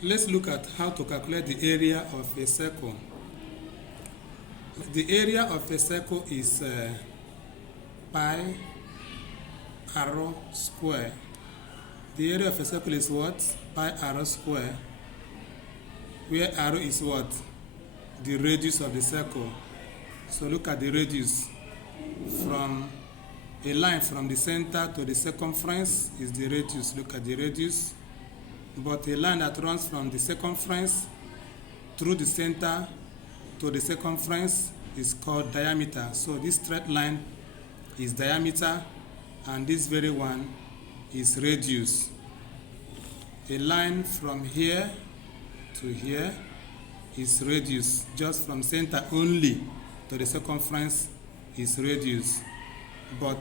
Let's look at how to calculate the area of a circle. The area of a circle is pi r square. The area of a circle is what? Pi r square, where r is what? The radius of the circle. So look at the radius. From a line from the center to the circumference is the radius. Look at the radius. But a line that runs from the circumference through the center to the circumference is called diameter. So this straight line is diameter, and this very one is radius. A line from here to here is radius. Just from center only to the circumference is radius. But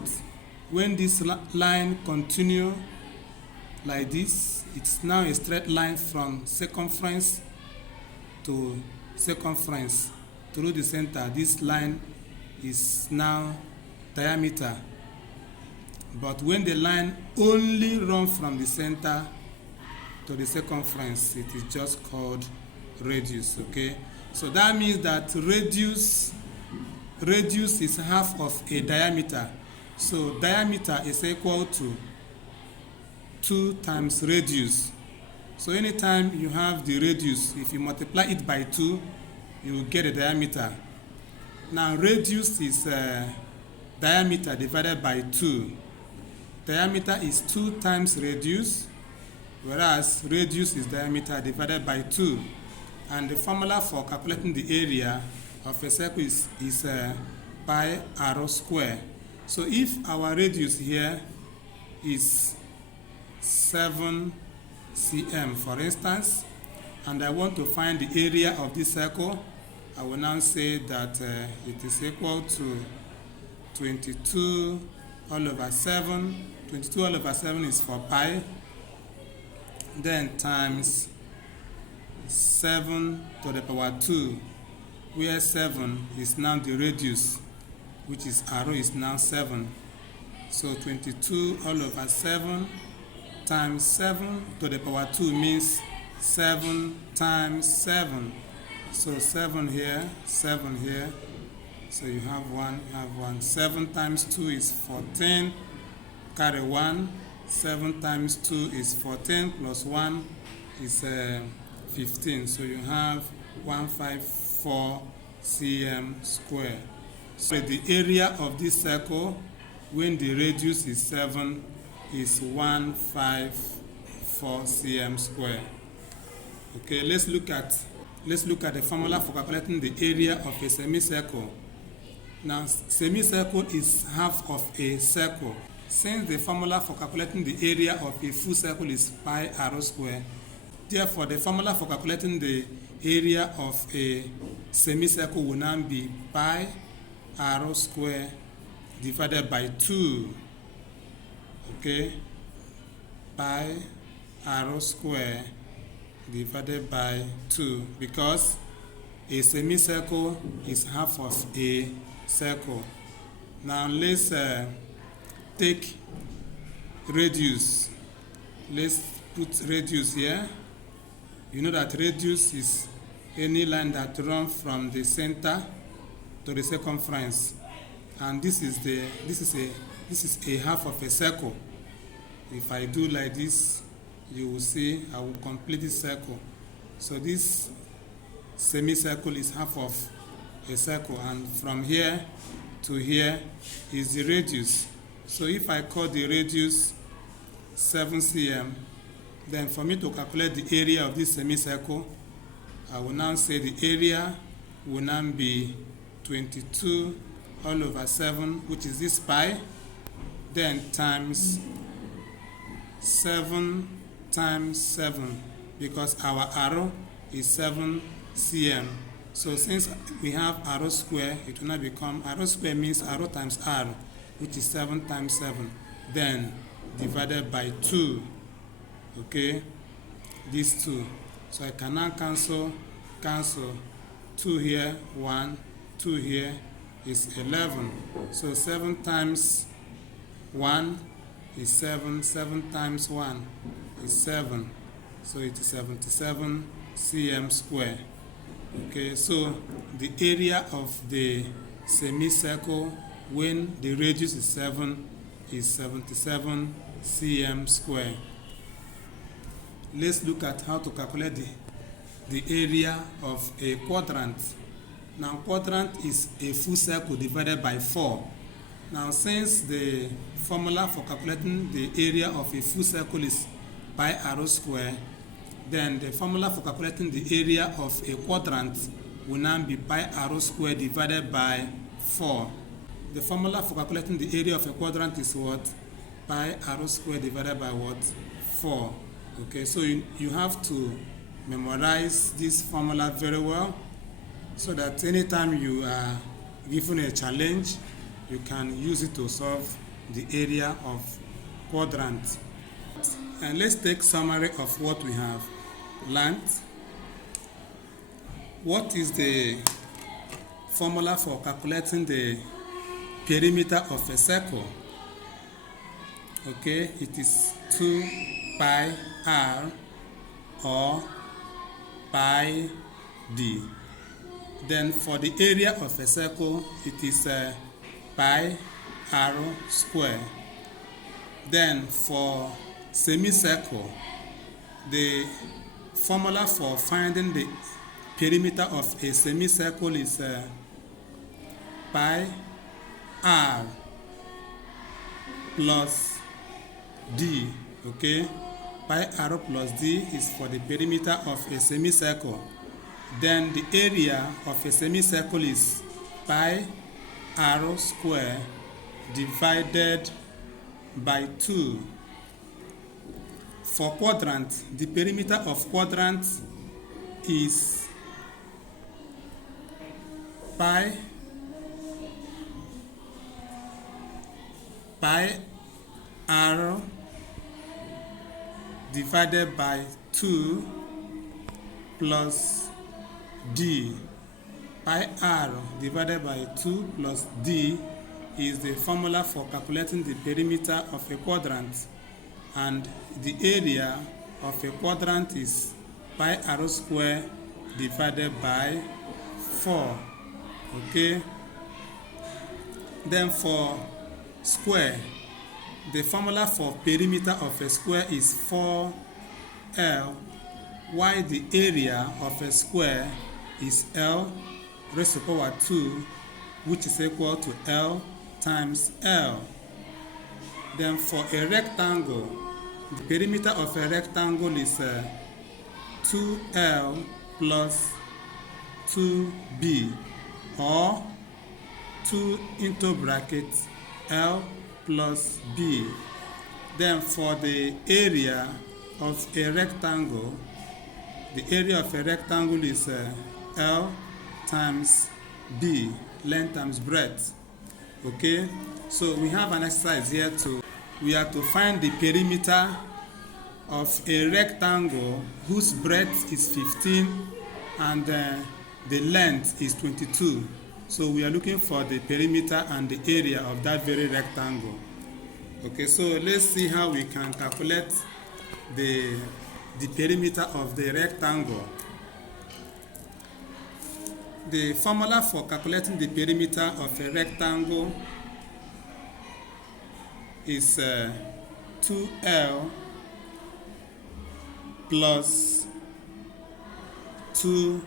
when this line continues like this, it's now a straight line from circumference to circumference through the center. This line is now diameter. But when the line only runs from the center to the circumference, it is just called radius. Okay, so that means that radius is half of a diameter. So diameter is equal to 2 times radius. So anytime you have the radius, if you multiply it by 2, you will get a diameter. Now radius is diameter divided by 2. Diameter is 2 times radius, whereas radius is diameter divided by 2. And the formula for calculating the area of a circle is pi r square. So if our radius here is 7 cm, for instance, and I want to find the area of this circle, I will now say that it is equal to 22 all over 7. 22 all over 7 is for pi, then times 7 to the power 2, where 7 is now the radius, which is r is now 7. So 22 all over 7 times 7 to the power 2 means 7 times 7. So 7 here, 7 here. So you have 1, you have 1. 7 times 2 is 14. Carry 1. 7 times 2 is 14 plus 1 is 15. So you have 154 cm square. So the area of this circle when the radius is 7 is 154 cm square. Okay, let's look at the formula for calculating the area of a semicircle. Now, semicircle is half of a circle. Since the formula for calculating the area of a full circle is pi r square, therefore the formula for calculating the area of a semicircle will now be pi r square divided by 2. Okay, pi r square divided by 2, because a semicircle is half of a circle. Now let's take radius. Let's put radius here. You know that radius is any line that runs from the center to the circumference, and this is a half of a circle. If I do like this, you will see I will complete this circle. So this semicircle is half of a circle, and from here to here is the radius. So if I call the radius 7 cm, then for me to calculate the area of this semicircle, I will now say the area will now be 22 all over 7, which is this pi, then times 7 times 7, because our arrow is 7 cm. So since we have arrow square, it will now become arrow square means arrow times r, which is 7 times 7, then divided by 2. Okay, these 2. So I can now cancel 2 here, 1, 2 here is 11. So 7 times 1 is 7, 7 times 1 is 7. So it is 77 cm square. Okay, so the area of the semicircle when the radius is 7 is 77 cm square. Let's look at how to calculate the area of a quadrant. Now, quadrant is a full circle divided by 4. Now, since the formula for calculating the area of a full circle is pi r square, then the formula for calculating the area of a quadrant will now be pi r square divided by 4. The formula for calculating the area of a quadrant is what? Pi r square divided by what? 4. Okay, so you have to memorize this formula very well so that anytime you are given a challenge, you can use it to solve the area of quadrant. And let's take summary of what we have learned. What is the formula for calculating the perimeter of a circle? Okay, it is 2 pi r or pi d. Then for the area of a circle, it is pi r square. Then for semicircle, the formula for finding the perimeter of a semicircle is pi r plus d. Okay, pi r plus d is for the perimeter of a semicircle. Then the area of a semicircle is pi r square divided by 2. For quadrant, the perimeter of quadrant is pi r divided by 2 plus d. Pi r divided by 2 plus d is the formula for calculating the perimeter of a quadrant, and the area of a quadrant is pi r square divided by 4. Okay, then for square, the formula for perimeter of a square is 4l, while the area of a square is l raised to power 2, which is equal to l times l. Then for a rectangle, the perimeter of a rectangle is 2l plus 2b, or 2 into brackets l plus b. Then for the area of a rectangle, the area of a rectangle is l times b, length times breadth. Okay, so we have an exercise here we have to find the perimeter of a rectangle whose breadth is 15 and the length is 22. So we are looking for the perimeter and the area of that very rectangle. Okay, so let's see how we can calculate the perimeter of the rectangle. The formula for calculating the perimeter of a rectangle is 2l plus 2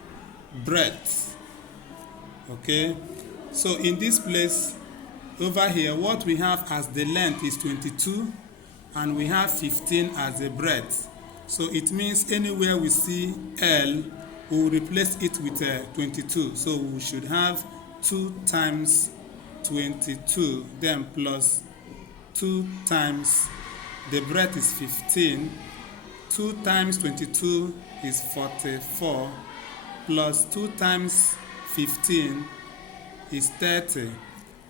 breadth. Okay, so in this place over here, what we have as the length is 22 and we have 15 as the breadth. So it means anywhere we see L, we will replace it with 22. So we should have 2 times 22, then plus 2 times the breadth is 15. 2 times 22 is 44, plus 2 times 15 is 30.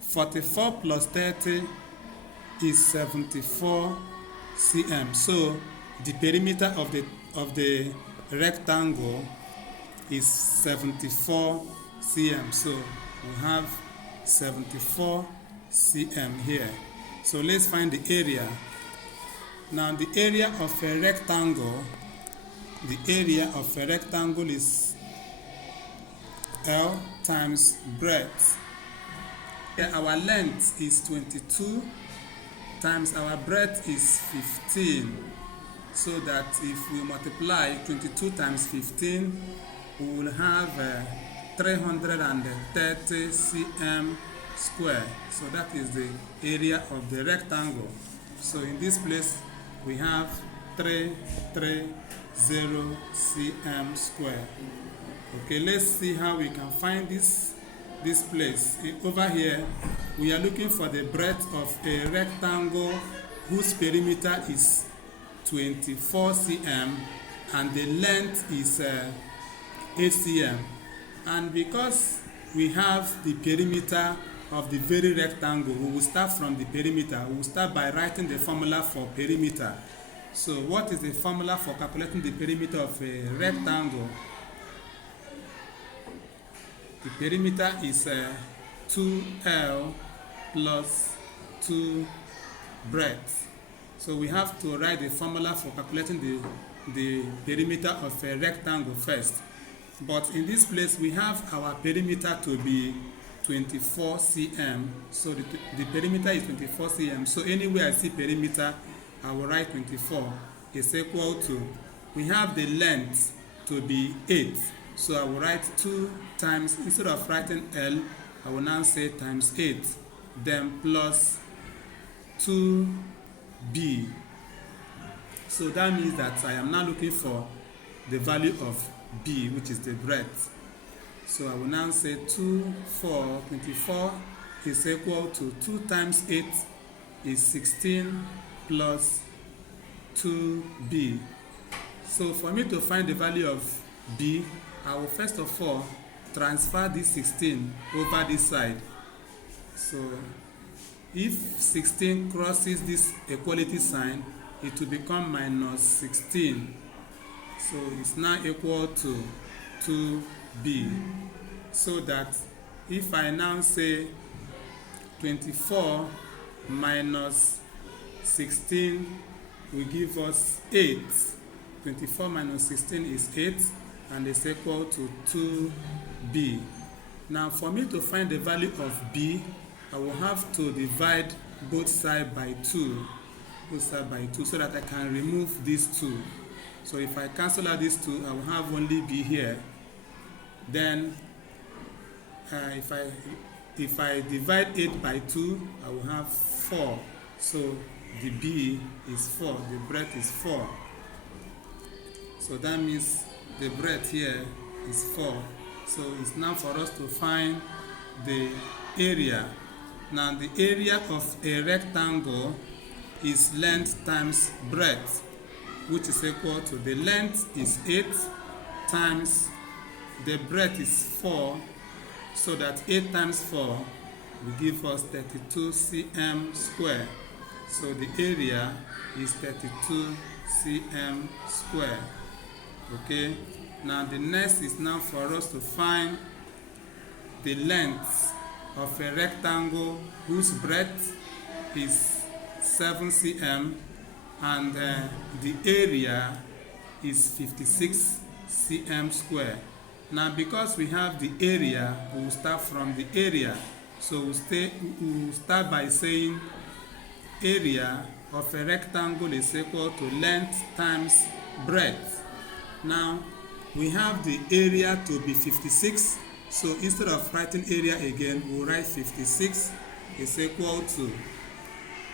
44 plus 30 is 74 cm. So the perimeter of the rectangle is 74 cm. So we have 74 cm here. So let's find the area. Now the area of a rectangle the area of a rectangle is L times breadth. Our length is 22 times our breadth is 15. So that if we multiply 22 times 15, we will have 330 cm square. So that is the area of the rectangle. So in this place, we have 330 cm square. Okay, let's see how we can find this place. Over here, we are looking for the breadth of a rectangle whose perimeter is 24 cm and the length is 8 cm. And because we have the perimeter of the very rectangle, we will start from the perimeter. We will start by writing the formula for perimeter. So what is the formula for calculating the perimeter of a rectangle? The perimeter is 2L plus 2 breadth. So we have to write the formula for calculating the perimeter of a rectangle first. But in this place, we have our perimeter to be 24 cm. So the perimeter is 24 cm. So anywhere I see perimeter, I will write 24 is equal to, we have the length to be 8. So I will write 2 times, instead of writing L, I will now say times 8, then plus 2B. So that means that I am now looking for the value of B, which is the breadth. So I will now say 24 is equal to 2 times 8 is 16 plus 2B. So for me to find the value of B, I will first of all transfer this 16 over this side. So if 16 crosses this equality sign, it will become minus 16. So it's now equal to 2B. So that if I now say 24 minus 16 will give us 8. 24 minus 16 is 8, and it's equal to 2B. Now for me to find the value of B, I will have to divide both sides by 2. So that I can remove these 2. So if I cancel out these 2, I will have only B here. Then if I divide 8 by 2, I will have 4. So the B is 4, the breadth is 4. So that means the breadth here is 4. So it's now for us to find the area. Now the area of a rectangle is length times breadth, which is equal to, the length is 8 times the breadth is 4, so that 8 times 4 will give us 32 cm square. So the area is 32 cm square. Okay, now the next is now for us to find the length of a rectangle whose breadth is 7 cm and the area is 56 cm square. Now because we have the area, we will start from the area. So we will start by saying area of a rectangle is equal to length times breadth. Now we have the area to be 56. So instead of writing area again, we'll write 56 is equal to,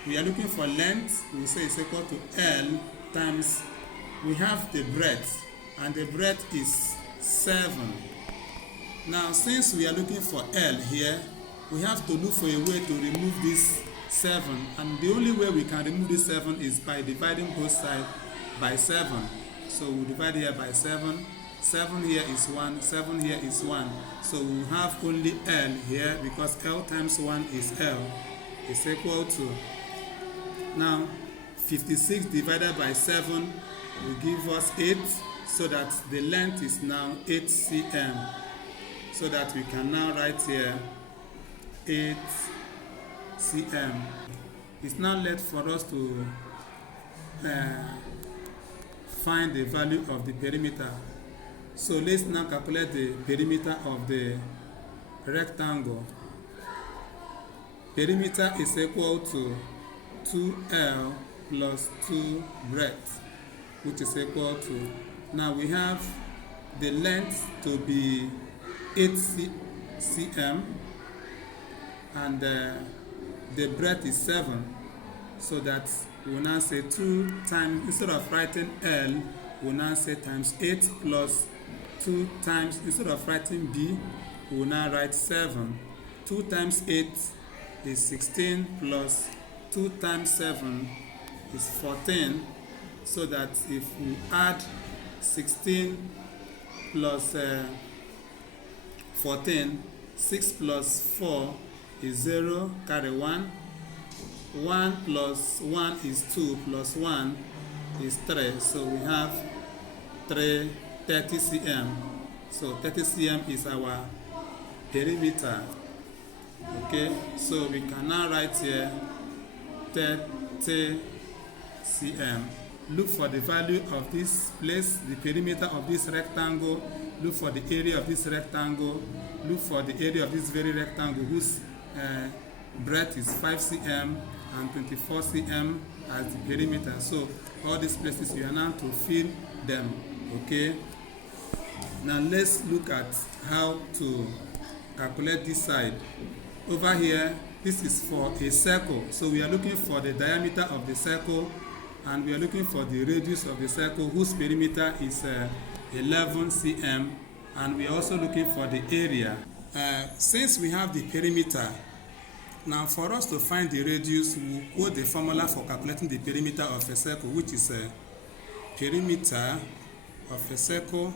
we are looking for length, we will say it's equal to L times, we have the breadth, and the breadth is 7. Now since we are looking for L here, we have to look for a way to remove this 7, and the only way we can remove this 7 is by dividing both sides by 7. So we divide here by 7. 7 here is 1, 7 here is 1. So we have only L here, because L times 1 is L. Is equal to, now 56 divided by 7 will give us 8, so that the length is now 8 cm. So that we can now write here 8 cm. It's now left for us to find the value of the perimeter. So let's now calculate the perimeter of the rectangle. Perimeter is equal to 2L plus 2 breadth, which is equal to, now we have the length to be 8 cm and the breadth is 7, so that we will now say 2 times, instead of writing L, we will now say times 8 plus 2 times, instead of writing B, we will now write 7. 2 times 8 is 16 plus 2 times 7 is 14, so that if we add 16 plus 14, 6 plus 4 is 0, carry 1. 1 plus 1 is 2 plus 1 is 3, so we have 30 cm. So 30 cm is our perimeter. Okay, so we can now write here 30 cm. Look for the value of this place, the perimeter of this rectangle. Look for the area of this rectangle. Look for the area of this very rectangle whose breadth is 5 cm and 24 cm as the perimeter. So all these places we are now to fill them. Okay, now let's look at how to calculate this side. Over here, this is for a circle, so we are looking for the diameter of the circle, and we are looking for the radius of the circle whose perimeter is 11 cm, and we are also looking for the area. Since we have the perimeter, now for us to find the radius, we will quote the formula for calculating the perimeter of a circle, which is perimeter of a circle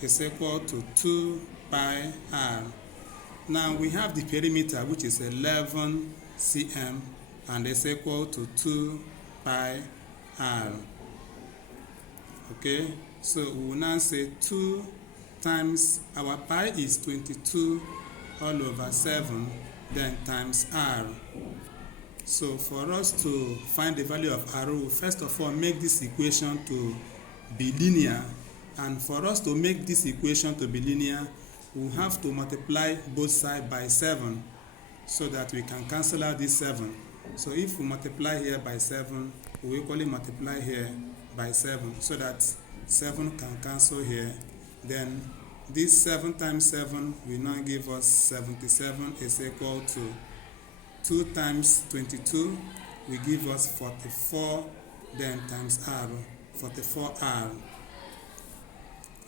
is equal to 2 pi r. Now we have the perimeter, which is 11 cm, and it's equal to 2 pi r. Okay, so we will now say 2 times, our pi is 22 all over 7, then times r. So for us to find the value of r, we first of all make this equation to be linear, and for us to make this equation to be linear, we have to multiply both sides by 7 so that we can cancel out this 7. So if we multiply here by 7, we equally multiply here by 7 so that 7 can cancel here. Then this 7 times 7 will now give us 77 is equal to 2 times 22 will give us 44, then times r, 44r.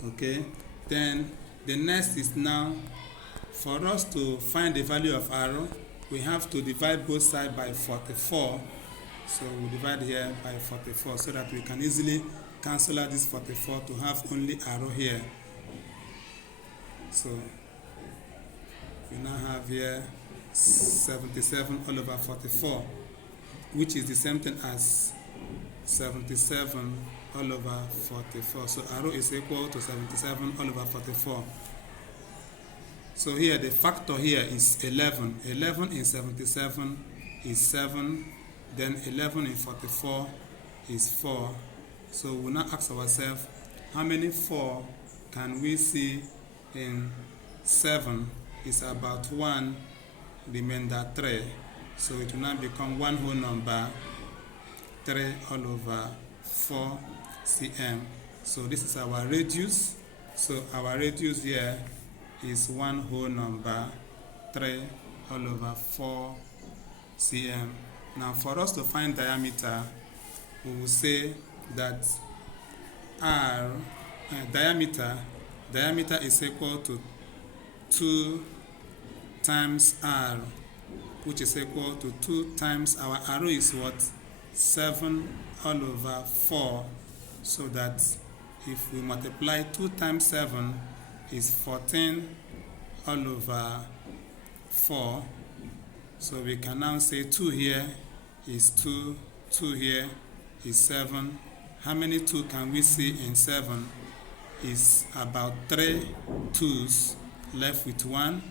Okay, then the next is now, for us to find the value of r, we have to divide both sides by 44. So we divide here by 44 so that we can easily cancel out this 44 to have only r here. So we now have here 77 all over 44, which is the same thing as 77 all over 44. So r is equal to 77 all over 44. So here the factor here is 11. 11 in 77 is 7. Then 11 in 44 is 4. So we now ask ourselves, how many 4 can we see in 7? Is about 1, remainder 3. So it will now become one whole number, 3 all over 4 cm. So this is our radius. So our radius here is one whole number, 3 all over 4 cm. Now for us to find diameter, we will say that r diameter is equal to 2 times r, which is equal to 2 times our r is what? 7 all over 4. So that if we multiply 2 times 7 is 14 all over 4. So we can now say 2 here is 2, 2 here is 7. How many 2 can we see in 7? Is about 3 2's left with 1.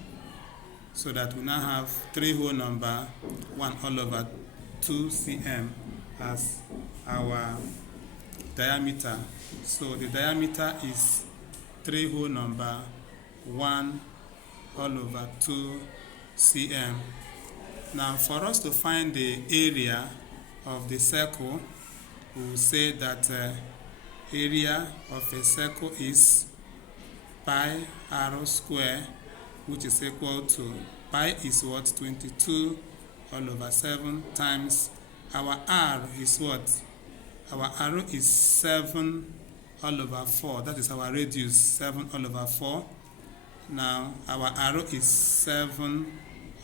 So that we now have 3 whole number, 1 all over 2 cm as our diameter. So the diameter is 3 whole number 1 all over 2 cm. Now for us to find the area of the circle, we will say that area of a circle is pi r square, which is equal to pi is what? 22 all over 7 times our r is what? Our r is 7 all over 4. That is our radius, 7 all over 4. Now our arrow is 7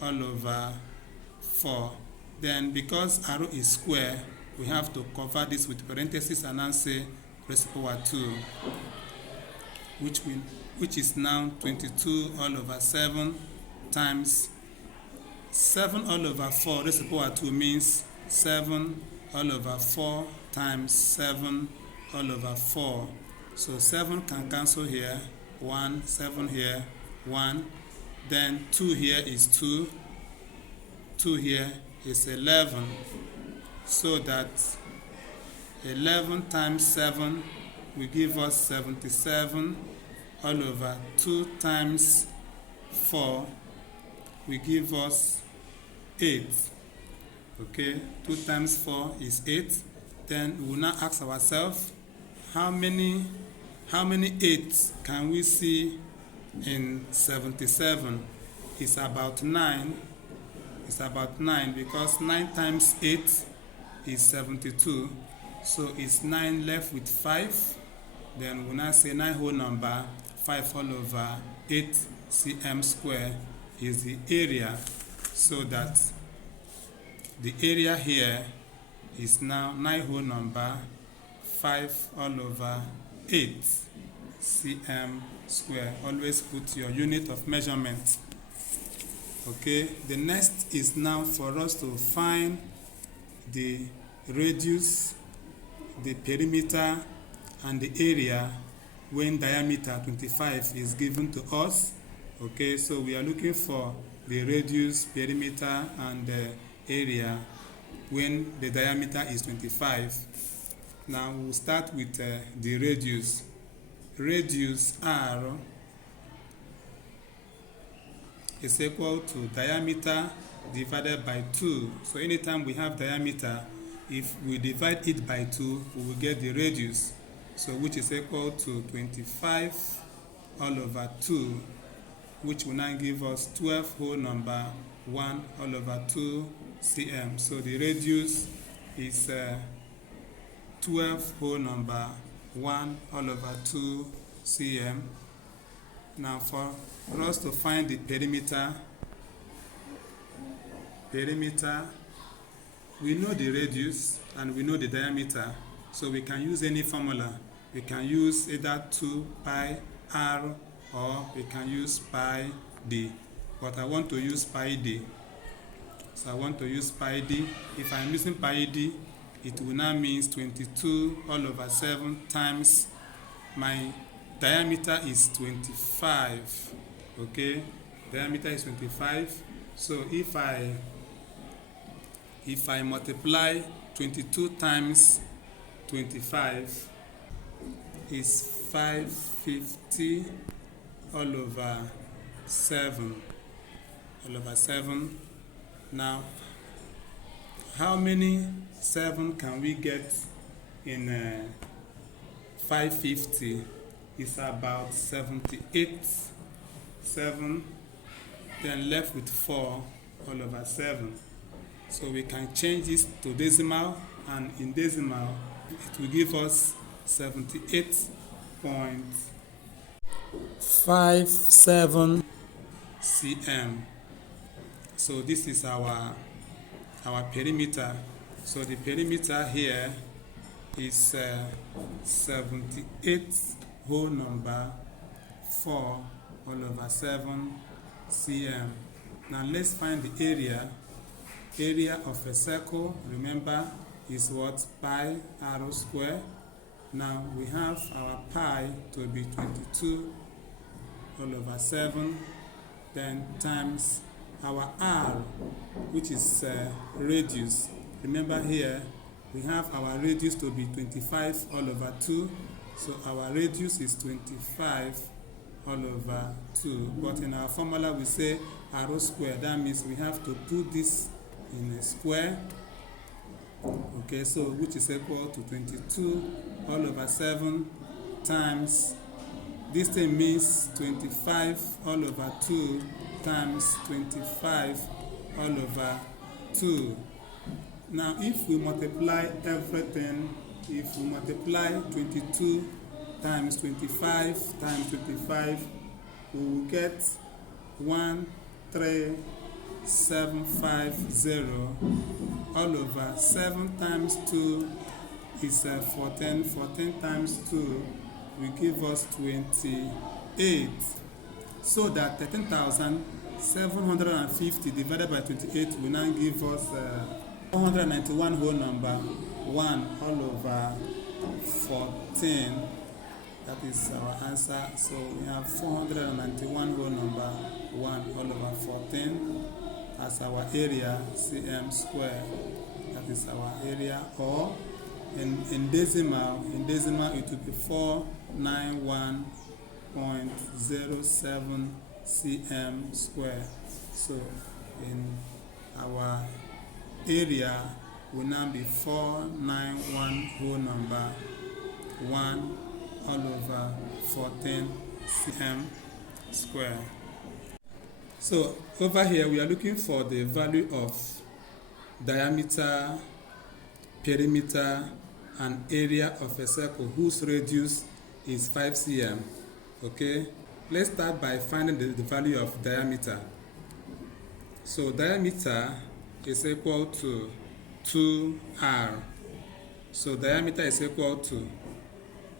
all over 4. Then because arrow is square, we have to cover this with parentheses and now say raised to power 2, which is now 22 all over 7 times 7 all over 4 raised to power 2 means 7 all over 4 times 7 all over 4. So 7 can cancel here, 1, 7 here, 1. Then 2 here is 2. 2 here is 11. So that 11 times 7 will give us 77 all over 2 times 4 will give us 8. Okay, 2 times 4 is 8. Then we will now ask ourselves, how many 8s can we see in 77? It's about 9. It's about 9 because 9 times 8 is 72. So it's 9 left with 5. Then we will now say 9 whole number 5 all over 8 cm square is the area. So that the area here is now 9 whole number 5 all over 8 cm square. Always put your unit of measurement. Okay, the next is now for us to find the radius, the perimeter, and the area when diameter 25 is given to us. Okay, so we are looking for the radius, perimeter, and the area when the diameter is 25. Now we'll start with the radius. Radius r is equal to diameter divided by 2. So anytime we have diameter, if we divide it by 2, we will get the radius. So which is equal to 25 all over 2, which will now give us 12 whole number 1 all over 2 cm. So the radius is 12 whole number 1 all over 2 cm. Now for us to find the perimeter, we know the radius and we know the diameter, so we can use any formula. We can use either 2 pi r or we can use pi d, but I want to use pi d. So I want to use pi d. If I'm using pi d, it will now means 22 all over 7 times my diameter is 25. Okay, diameter is 25. So if I multiply 22 times 25 is 550 all over 7. All over 7. Now, how many 7 can we get in 550? It's about 78. 7. Then left with 4 all over 7. So we can change this to decimal, and in decimal it will give us 78.57 cm. So this is our perimeter. So the perimeter here is 78 whole number 4 all over 7 cm. Now let's find the area. Area of a circle, remember, is what? Pi r square. Now we have our pi to be 22 all over 7, then times our r, which is radius. Remember here we have our radius to be 25 all over 2. So our radius is 25 all over 2. But in our formula we say arrow square. That means we have to put this in a square. Okay, so which is equal to 22 all over 7 times, this thing means 25 all over 2 times 25 all over 2. Now if we multiply everything, if we multiply 22 times 25 times 25, we will get 13750 all over 7 times 2 is 14. 14 times 2 will give us 28. So that 13,750 divided by 28 will now give us 491 whole number 1 all over 14. That is our answer. So we have 491 whole number 1 all over 14 as our area, cm square. That is our area. Or in decimal it will be 491.07 cm square. So in our area will now be 491 whole number 1 all over 14 cm square. So over here we are looking for the value of diameter, perimeter, and area of a circle whose radius is 5 cm. Okay, let's start by finding the value of diameter. So diameter is equal to 2r. So diameter is equal to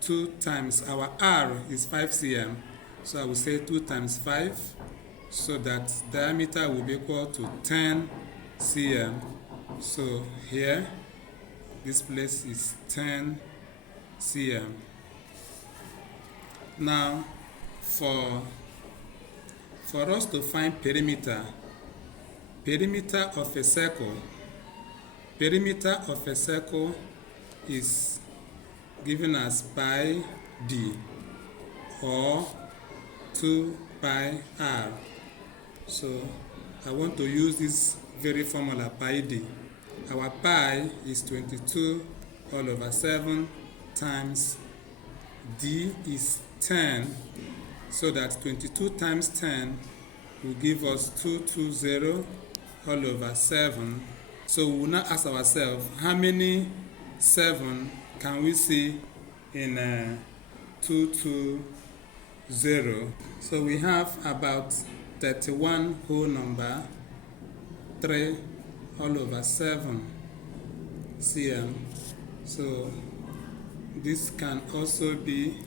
2 times our r is 5 cm. So I will say 2 times 5. So that diameter will be equal to 10 cm. So here, this place is 10 cm. Now, for us to find perimeter of a circle, is given as pi d or 2 pi r. So I want to use this very formula, pi d. Our pi is 22 all over 7 times d is 10. So that 22 times 10 will give us 220 all over 7. So we will now ask ourselves, how many 7 can we see in 220? So we have about 31 whole number 3 all over 7 cm. So this can also be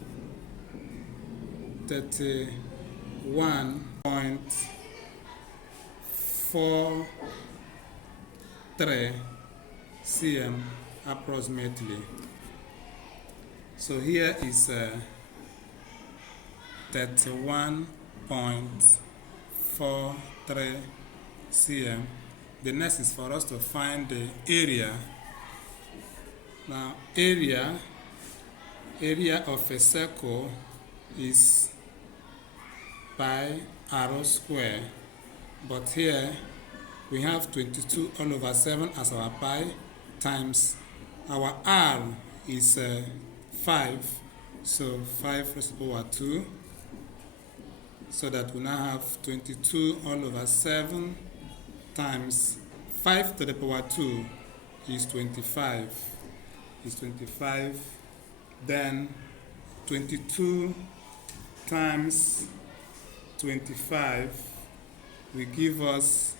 31.43 cm approximately. So here is 31.43 cm. The next is for us to find the area. Now area of a circle is pi r square, but here we have 22 all over 7 as our pi times our r is 5, so 5 raised to the power 2, so that we now have 22 all over 7 times 5 to the power 2 is 25. Then 22 times 25 will give us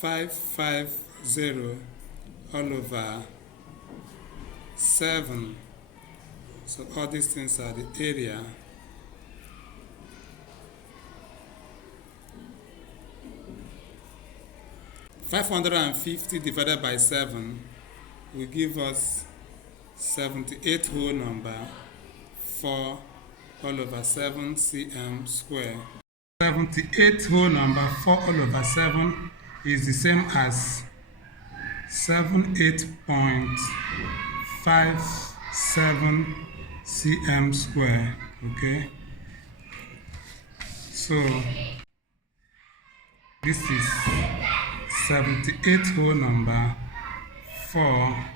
550 all over 7. So all these things are the area. (550) divided by 7 will give us 78 whole number 4 all over 7 cm square. 78 whole number 4 all over 7 is the same as 78.57 cm square. Okay, so this is 78 whole number 4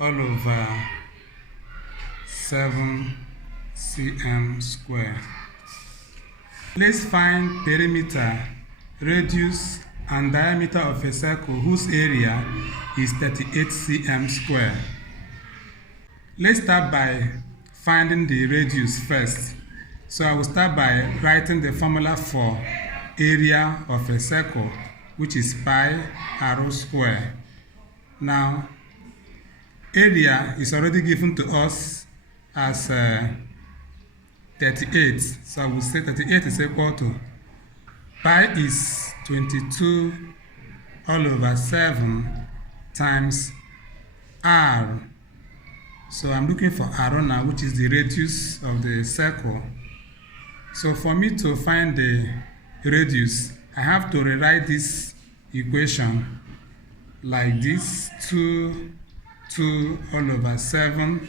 all over 7 cm square. Let's find perimeter, radius, and diameter of a circle whose area is 38 cm square. Let's start by finding the radius first. So I will start by writing the formula for area of a circle, which is pi r square. Now, area is already given to us as 38. So I will say 38 is equal to pi is 22 all over 7 times r. So I'm looking for r now, which is the radius of the circle. So for me to find the radius, I have to rewrite this equation like this: 2 all over 7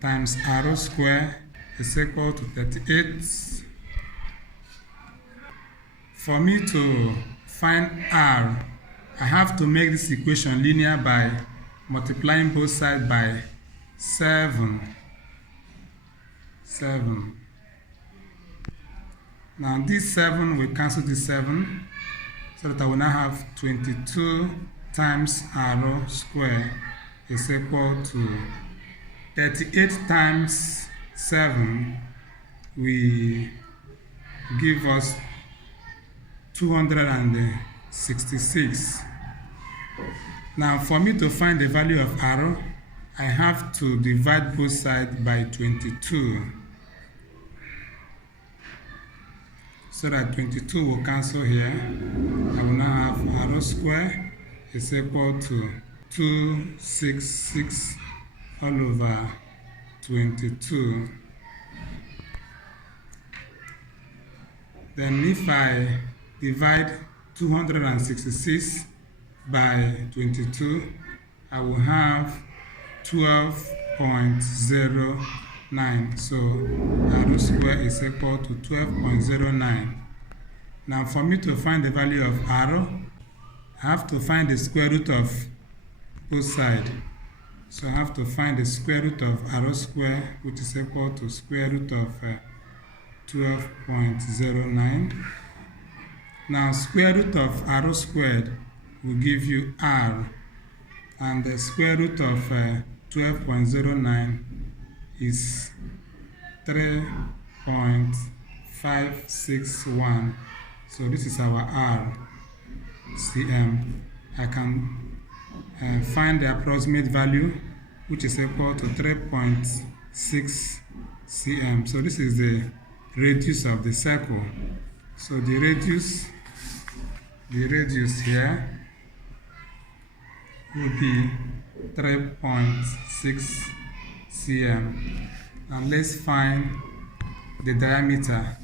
times r square is equal to 38. For me to find r, I have to make this equation linear by multiplying both sides by 7. Now this 7 will cancel this 7, so that I will now have 22 times r square is equal to 38 times 7 will give us 266. Now for me to find the value of r, I have to divide both sides by 22, so that 22 will cancel here. I will now have r square is equal to 266 all over 22. Then if I divide 266 by 22, I will have 12.09. So r square is equal to 12.09. Now for me to find the value of r, I have to find the square root of both sides. So I have to find the square root of r square, which is equal to square root of 12.09. Now square root of r squared will give you r, and the square root of 12.09 is 3.561. So this is our r cm. I can find the approximate value, which is equal to 3.6 cm. So this is the radius of the circle. So the radius here will be 3.6 cm. And let's find the diameter.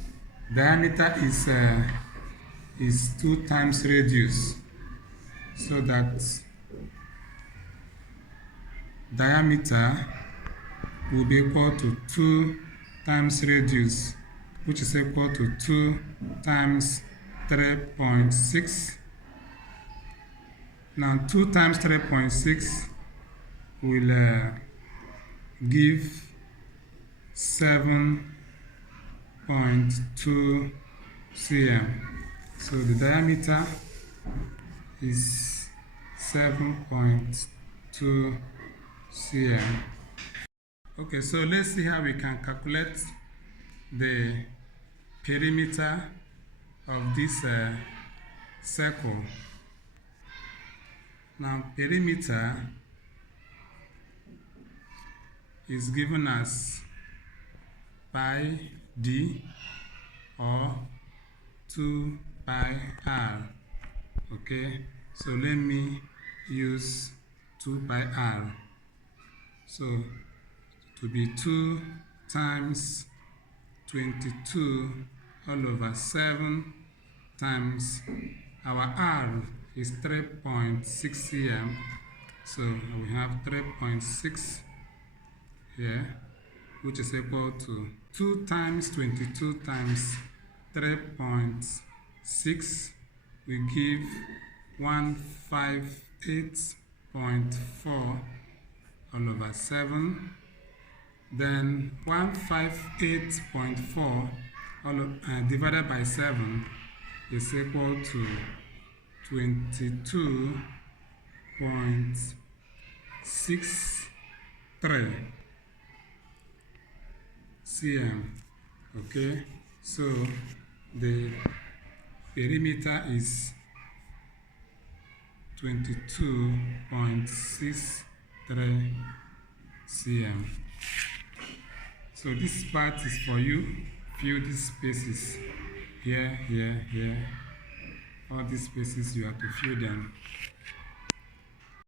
Diameter is 2 times radius, so that diameter will be equal to 2 times radius, which is equal to 2 times 3.6. Now 2 times 3.6 will give 7.2 cm. So the diameter is 7.2 cm. Okay, so let's see how we can calculate the perimeter of this circle. Now perimeter is given as pi d or 2 pi r. Okay, so let me use 2 pi r. So to be 2 times 22 all over 7 times our r is 3.6 cm So we have 3.6 here, which is equal to 2 times 22 times 3.6 will give 158.4 all over 7. Then 158.4 divided by 7 is equal to 22.63 cm. Okay, so the perimeter is 22.63 cm. So this part is for you. Fill these spaces here, here, here. All these spaces you have to fill them.